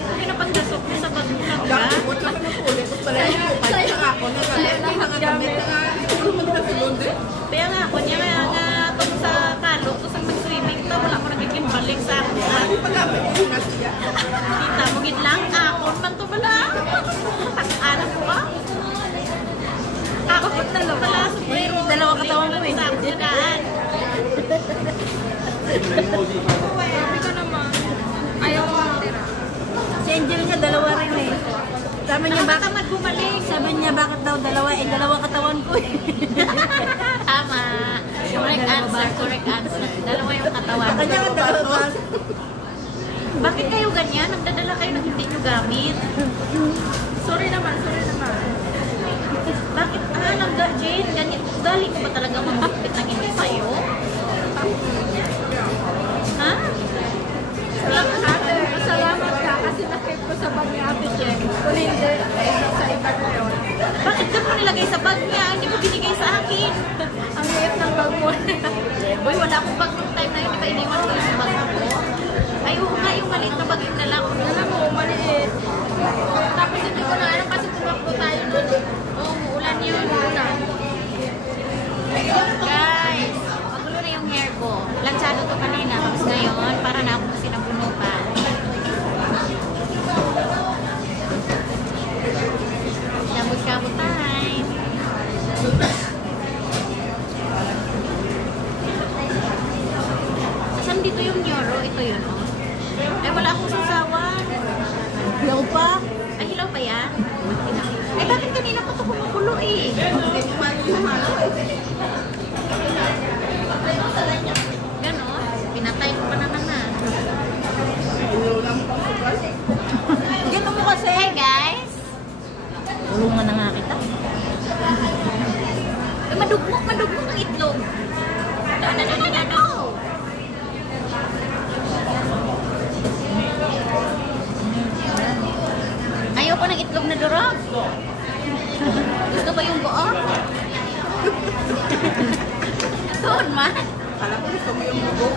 Hindi ko pinapagdasok mo sa bag mo lang ba? Gakot lang ka ng ulit. Pala yung kupay na ako. Nagagamit na nga. Siguro magkasunod eh. Kaya nga ako niya nga itong sa kalo, ito sa mag-swimming to, wala mo nagiging balik sa ako. Pagkapit ko nga siya. Kita mo gid lang, ako man to bala. Alam ko ba? Ako na pala, sombrero. Dalawa katawan mo eh. Sa ako daan. Sabi ko naman, ayaw ko matira. Si Angel niya, dalawa rin eh. Sabi niya, bakit Tamad bumalik. Sabi niya, bakit daw dalawa? Eh, dalawa katawan ko eh. Tama. Correct answer, correct answer. Dalawa yung katawan. Kanya nga dalawa. Bakit kayo ganyan? Nagdadala kayo ng hindi nyo gamit? Sorry naman, sorry naman. Bakit? Jane, ganyan. Gali ko ba talaga mamagpit ng hindi sa'yo? Ha? Salamat ka kasi nakip ko sa bag ni Ate Jen. Kung hindi, sa iba na yun. Bakit ka mo nilagay sa bag niya? Hindi mo binigay sa akin. Ang liit ng bag mo. Boy, wala akong bag nung time na yun. Di ba iniwan ko yung bag ko? Ay, oo nga, yung maliit na bag yun na lang. Alam mo, maliit. Tapos hindi ko na alam kasi tumakbo tayo nun. Oo, muulan yun. Guys, magulo na yung hair ko. Lansyado to kanina. Tapos ngayon, para na ako sinabunutan. Kamot-kamot time. Asan dito yung nyoro? Ito yun, oh. Ay, wala akong sasawan. Hilaw pa. Ay, hilaw pa yan? Ay, bakit kanina pa ito kumukulo eh? Ganon. Pinatay ko pa naman na. Dito mo kasi. Hey guys! Tulungan na nga kita. Ay, madugmok ang itlog. No. Ayaw ko ng itlog na durog. Gusto ba yung buo? Doon man. Kala ko gusto mo yung bugo.